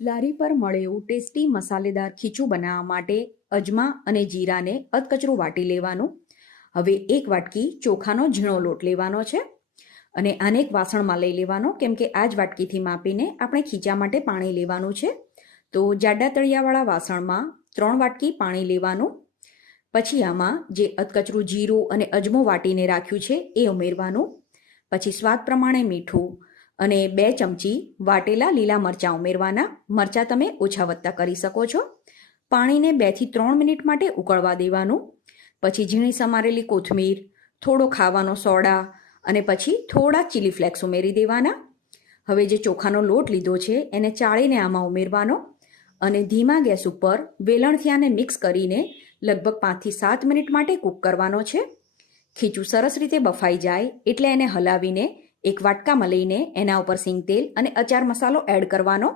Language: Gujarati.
લારી પર મળે એવું ટેસ્ટી મસાલેદાર ખીચું બનાવવા માટે અજમા અને જીરાને અધકચરું વાટી લેવાનું. હવે એક વાટકી ચોખાનો ઝીણો લોટ લેવાનો છે અને આને એક વાસણમાં લઈ લેવાનો, કેમ કે આ જ વાટકીથી માપીને આપણે ખીચા માટે પાણી લેવાનું છે. તો જાડા તળિયાવાળા વાસણમાં 3 વાટકી પાણી લેવાનું. પછી આમાં જે અધકચરું જીરું અને અજમો વાટીને રાખ્યું છે એ ઉમેરવાનું. પછી સ્વાદ પ્રમાણે મીઠું અને 2 ચમચી વાટેલા લીલા મરચાં ઉમેરવાના. મરચાં તમે ઓછા વધતા કરી શકો છો. પાણીને 2 થી 3 મિનિટ માટે ઉકળવા દેવાનું. પછી ઝીણી સમારેલી કોથમીર, થોડો ખાવાનો સોડા અને પછી થોડા ચીલી ફ્લેક્સ ઉમેરી દેવાના. હવે જે ચોખાનો લોટ લીધો છે એને ચાળીને આમાં ઉમેરવાનો અને ધીમા ગેસ ઉપર વેલણથી આને મિક્સ કરીને લગભગ 5 થી 7 મિનિટ માટે કૂક કરવાનો છે. ખીચું સરસ રીતે બફાઈ જાય એટલે એને હલાવીને એક વાટકામાં લઈને એના ઉપર સિંગ તેલ અને અચાર મસાલો એડ કરવાનો.